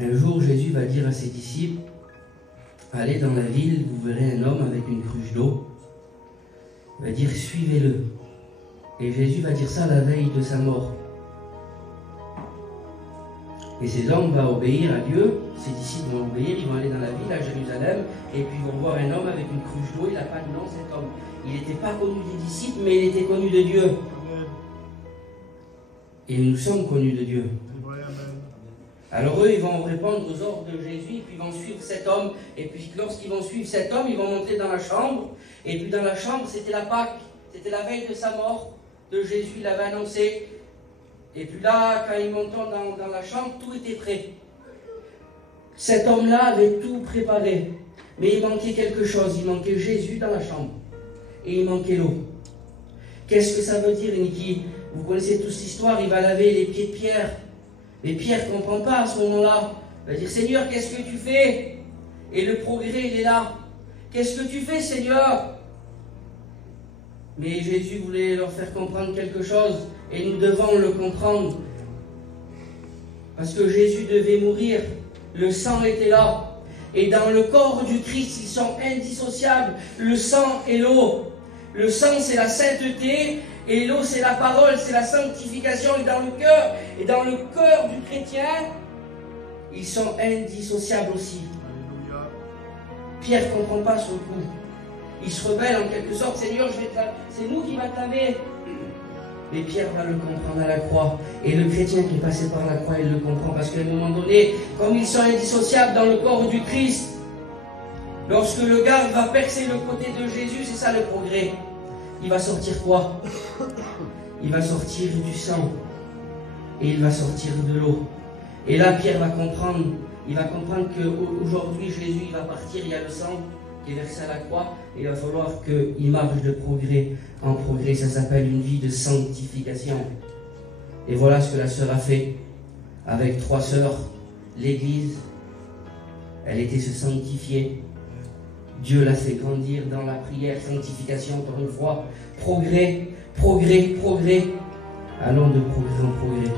Un jour, Jésus va dire à ses disciples, allez dans la ville, vous verrez un homme avec une cruche d'eau. Il va dire, suivez-le. Et Jésus va dire ça la veille de sa mort. Et ces hommes vont obéir à Dieu, ses disciples vont obéir, ils vont aller dans la ville, à Jérusalem, et puis ils vont voir un homme avec une cruche d'eau, il n'a pas de nom cet homme. Il n'était pas connu des disciples, mais il était connu de Dieu. Et nous sommes connus de Dieu. Alors eux, ils vont répondre aux ordres de Jésus, et puis ils vont suivre cet homme. Et puis lorsqu'ils vont suivre cet homme, ils vont monter dans la chambre. Et puis dans la chambre, c'était la Pâque, c'était la veille de sa mort de Jésus, il l'avait annoncé. Et puis là, quand ils montent dans la chambre, tout était prêt. Cet homme-là avait tout préparé. Mais il manquait quelque chose, il manquait Jésus dans la chambre. Et il manquait l'eau. Qu'est-ce que ça veut dire, Niki? Vous connaissez tous l'histoire, il va laver les pieds de Pierre. Mais Pierre ne comprend pas à ce moment-là. Il va dire, Seigneur, qu'est-ce que tu fais? Et le progrès, il est là. Qu'est-ce que tu fais, Seigneur? Mais Jésus voulait leur faire comprendre quelque chose. Et nous devons le comprendre. Parce que Jésus devait mourir. Le sang était là. Et dans le corps du Christ, ils sont indissociables. Le sang et l'eau. Le sang, c'est la sainteté. Et l'eau, c'est la parole, c'est la sanctification. Et dans le cœur du chrétien, ils sont indissociables aussi. Alléluia. Pierre ne comprend pas sur le coup. Il se rebelle en quelque sorte. Seigneur, c'est nous qui va te laver. Mais Pierre va le comprendre à la croix. Et le chrétien qui est passé par la croix, il le comprend. Parce qu'à un moment donné, comme ils sont indissociables dans le corps du Christ, lorsque le garde va percer le côté de Jésus, c'est ça le progrès. Il va sortir quoi? Il va sortir du sang. Et il va sortir de l'eau. Et là, Pierre va comprendre. Il va comprendre qu'aujourd'hui, Jésus, il va partir. Il y a le sang qui est versé à la croix. Et il va falloir qu'il marche de progrès en progrès. Ça s'appelle une vie de sanctification. Et voilà ce que la sœur a fait avec 3 sœurs. L'Église, elle était se sanctifier. Dieu l'a fait grandir dans la prière, sanctification, encore une fois. Progrès, progrès, progrès. Allons de progrès en progrès.